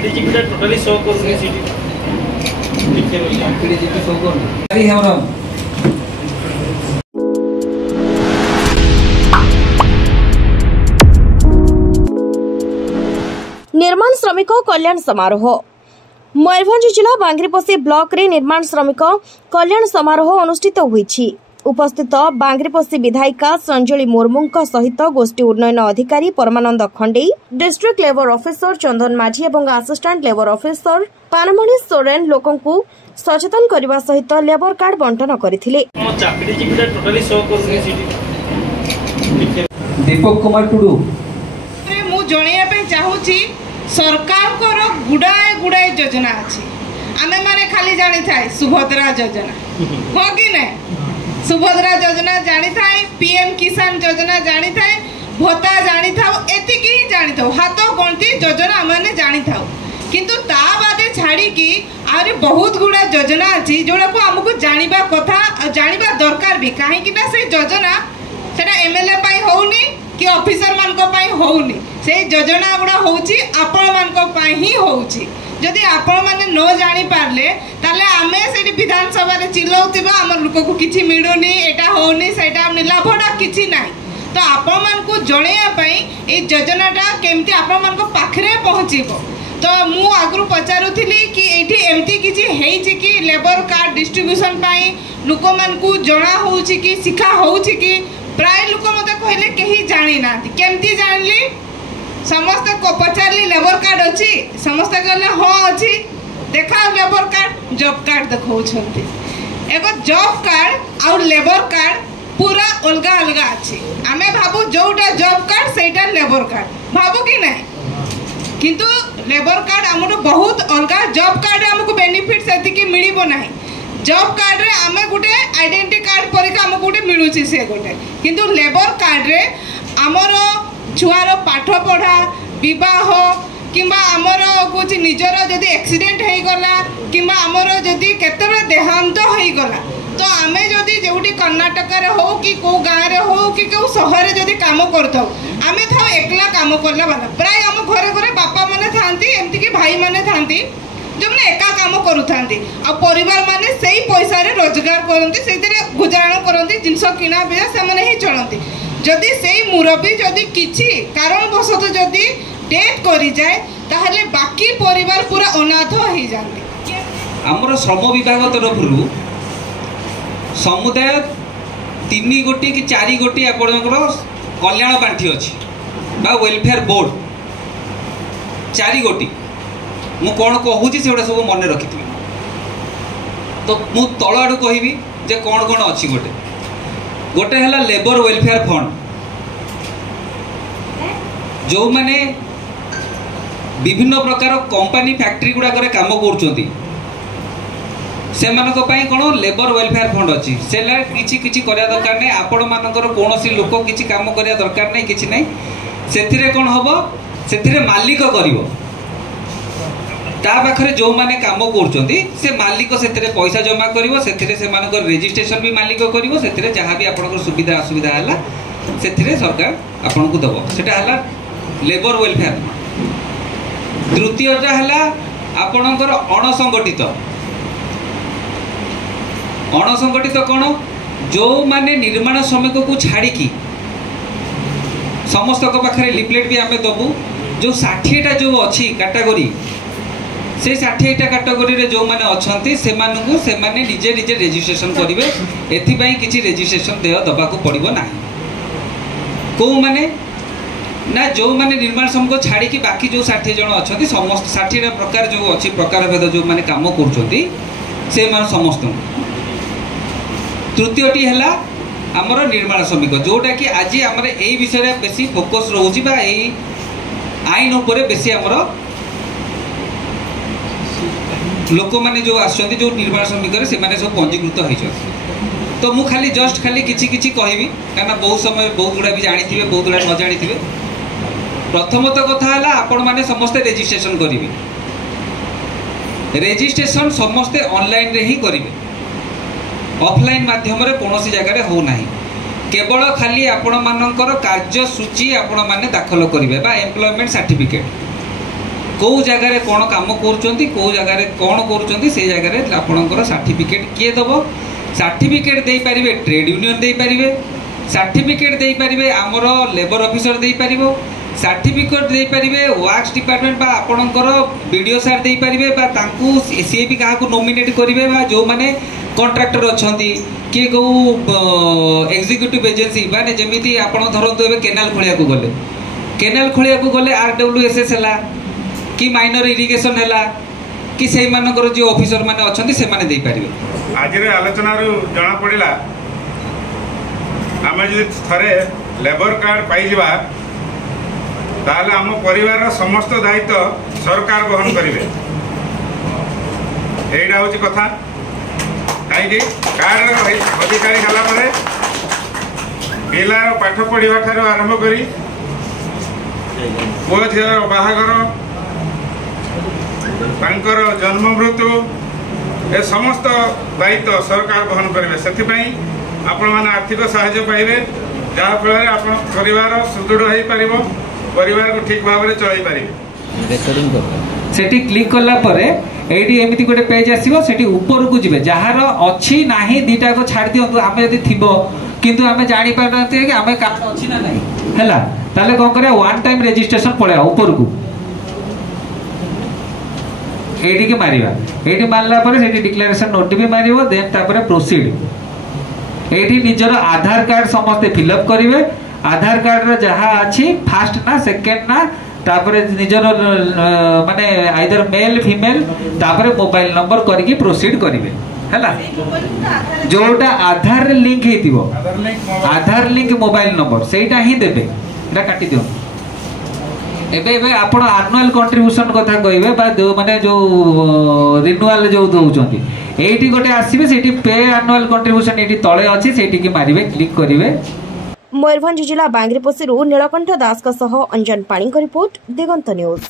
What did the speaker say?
चापीडीजीपी totally show करूनी सीटी ठीक है चापीडीजीपी शो करूनी अरे हमरम निर्माण श्रमिक कल्याण समारोह मयूरभंज जिला बांग्रिपोशी ब्लॉक रे निर्माण श्रमिक कल्याण समारोह अनुष्ठित होईछि। उपस्थित बांग्रिपोशी विधायिका संजली मुर्मू सहित गोष्ठी उन्नयन अधिकारी परमानंद खंडे, डिस्ट्रिक्ट लेबर ऑफिसर चंदन माझी और असिस्टेंट लेबर ऑफिसर पानमणि सोरेन लोकंकु सचेतन करने सहित लेबर कार्ड बंटन करथिले। दीपक कुमार टुडू मु जणिया पे चाहूची सरकार को गुड़ाए गुड़ाए योजना अच्छी आमे माने खाली जानी थाए सुभद्रा योजना हो कि नहीं सुभद्रा योजना जानी थाए पीएम किसान योजना जानी थाए भत्ता जानी था एतिकी ही जानी था हाथ गणती योजना मैंने जानी था किंतु ता बादे छाड़ी की आरे बहुत गुड़ा योजना अच्छी जोड़ा को हमको जानिबा कथा और जानिबा दरकार भी कहीं कि ना से योजना सेटा एमएलए पाई होउनी कि ऑफिसर मान को पाई होउनी से योजना गुड़ा होउची आपण मान को पाई ही होउची जदि आपण माने न जानी पारले ताले आमे सेठी विधानसभा रे चिल्लाउतिबा हमर लोक को किछि मिडुनी एटा होउनी सेटा हमनी लाभडा किछि नाही तो आपण मान को जणेया पाई ए योजनाटा केमती आपण मान को पाखरे पहुंचीबो तो मु आगु पचारुथिली कि एठी एमती किछि हेइछि कि लेबर कार्ड डिस्ट्रीब्यूशन पाई लोक मान को जणा होउछि कि शिखा होउछि कि प्राय लोक मते कहले केही जानी ना केमती जानली समस्त को पचारली लेबर कार्ड अच्छी समस्त कहले हाँ अच्छी देखा लेबर कार्ड जॉब कार्ड देखौछंती एगो जॉब कार्ड और लेबर कार्ड पूरा अलगा अलगा अच्छी आमे भाबू जोटा जॉब कार्ड सेटा लेबर कार्ड भाबू कि नहीं किंतु लेबर कार्ड हमरो बहुत अलगा जॉब कार्ड हमको बेनिफिट सेति कि मिलिबो नाही जॉब कार्ड रे आमे गुटे आइडेंटिटी कार्ड परिका हमको गुटे मिलुची से गुटे किंतु लेबर कार्ड रे हमरो छुआर पाठ पढ़ा विवाह किंबा आमर कौच निजर जदि एक्सीडेंट हो गला किंबा आमर जदि केते देहांत हो गला तो आमे जदि जोटी कर्णाटक रे हो कि को गाँव रे हो कि को शहर रे जदि काम करथौ आमे था एकला काम करला वाला प्राय हम घरे घरे बापा माने थांती एमती कि भाई माने थांती जो मैंने एका काम करूथांती आ परिवार माने सेही पैसा रे रोजगार करंती सेही गुजारण करंती जिंस किना बिया से माने ही चलंती जदि से मुरबी जदि किछि कारणवशत जदि डेथ करी जाए ताहले बाकी परिवार पूरा अनाथ हो जाते आमर श्रम विभाग तरफ समुदाय 3 गोटी कि 4 गोटी आपणकर कल्याण पांठी अच्छी बा वेलफेयर बोर्ड 4 गोटी मु कौन कहूँ से सब मन रखी तो मु तल आड़ू कहबी जे कौन कौन अच्छी गोटे गोटे है लेबर वेलफेयर फंड जो माने विभिन्न प्रकार कंपनी फैक्ट्री गुड़ाक काम कर कौन लेबर वेलफेयर फंड अच्छी से किसी करवा दरकार नहीं आपण मानकर कौन लोक किसी काम करवा दरकार नहीं किसी नहीं से कौन हम से मालिक कर पाखे जो मैंने काम कर मालिक से पैसा जमा कर रेजिस्ट्रेशन भी मालिक कर जहाँ भी आप सुविधा असुविधा है से सरकार आपन को दब से लेबर वेलफेयर तृतीयटा है आपणकर अणसंगठित कौन जो माने निर्माण श्रमिक को छाड़ी समस्त पाखे लिफलेट भी आम दबू जो 60टा जो अच्छी कैटेगरी से 60टा कैटेगरी जो मैंने अच्छा से निजे निजे रेजिस्ट्रेशन करेंगे एपाई किसी रेजिस्ट्रेशन देय दबाक पड़ो ना कौ मैंने ना जो मैंने निर्माण श्रमिक छाड़ी बाकी जो 60 जन अच्छा समस्त 60टा प्रकार जो अच्छी प्रकार भेद जो मैंने कम कर समस्त तृतीयटी है आमर निर्माण श्रमिक जोटा कि आज आम यही विषय बेसी फोकस रोचे आईन उपर बेसी आमर लोक मैंने जो आसुँच जो निर्माण श्रमिक से सब पंजीकृत होती तो मु खाली जस्ट खाली किसी कहबी क्या बहुत समय बहुत गुड़ा भी जानी थे बहुत गुड़ा न जानी थे प्रथमत कथा है आपण मैंने समस्ते रेजिस्ट्रेशन करेंगे रेजिस्ट्रेशन समस्ते ऑनलाइन रे ही करेंगे ऑफलाइन माध्यम कौन जगह होना केवल खाली आपण मानकर कार्यसूची आपण माने दाखल करेंगे एम्प्लॉयमेंट सर्टिफिकेट कौ जगार कौन कम कर कौ जगार कौन कर आपणकर सर्टिफिकेट किए दब सर्टिफिकेट दे पारे ट्रेड यूनियन दे पारे सर्टिफिकेट दे पारे आमर लेबर ऑफिसर दे पार सर्टिफिकेट दे पारे वर्क्स डिपार्टमेंट बा आपणकर वीडियो सार दे पारे सी भी क्या नॉमिनेट करेंगे जो मैंने कॉन्ट्रैक्टर अच्छा किए कौ एग्जीक्यूटिव एजेंसी माने जमी आप धरतु ए केनाल खोलिया गले केनाल खोलिया गले RWSS है कि माइनर इरिगेशन है कि से जो ऑफिसर माने अच्छा से माने दे पारे आज आलोचना जना पड़ा आम जो थे लेबर कार्ड पाइबा ताहले आम परिवार समस्त दायित्व सरकार बहन करेंगे यहीटा हूँ कथा कहीं कार्ड अधिकारी है पिलार पाठ पढ़ा ठार आरंभ कर पुओ झीर बाहागर जन्म मृत्यु ए समस्त दायित्व सरकार बहन करेंगे से आपण मैंने आर्थिक साहाय्य पाइबे जहाँफल आप परिवार सुदृढ़ हो पार परिवार को ठीक भाव में चल पारे सेठी क्लिक कला परे एटी एमती गोटे पेज आसीबो सेठी ऊपर को जिवे जहार अछि नाही दीटा को छाड़ दियंतु आमे यदि थिबो किंतु आमे जानि पारते कि आमे कार्ड अछि ना नाही हैला ताले कोन करे वन टाइम रजिस्ट्रेशन पळेआ ऊपर को एटी के मारिबा एटी मारला परे सेठी डिक्लेरेशन नोट भी मारिबो देन तापरे प्रोसीड एटी निजर आधार कार्ड समस्त फिलअप करिवे आधार कार्ड रो जहा अछि फर्स्ट ना सेकंड ना तापरे निजर माने आइदर मेल फीमेल तापरे मोबाइल नंबर करके प्रोसीड करिवे हैला जोटा आधार रे लिंक हेतिबो आधार लिंक मोबाइल नंबर सेटा ही देबे एटा काटी दियो एबे एबे आपण एनुअल कंट्रीब्यूशन कथा कहबे बा जो माने जो रिन्यूअल जो दउचंती एटी गोटे आसीबे सेटी पे एनुअल कंट्रीब्यूशन एटी तळे अछि सेटी के मारिबे क्लिक करिवे। मयूरभंज जिला बांग्रिपोसी नीलकंठ दास अंजन पाणी रिपोर्ट दिगंत न्यूज।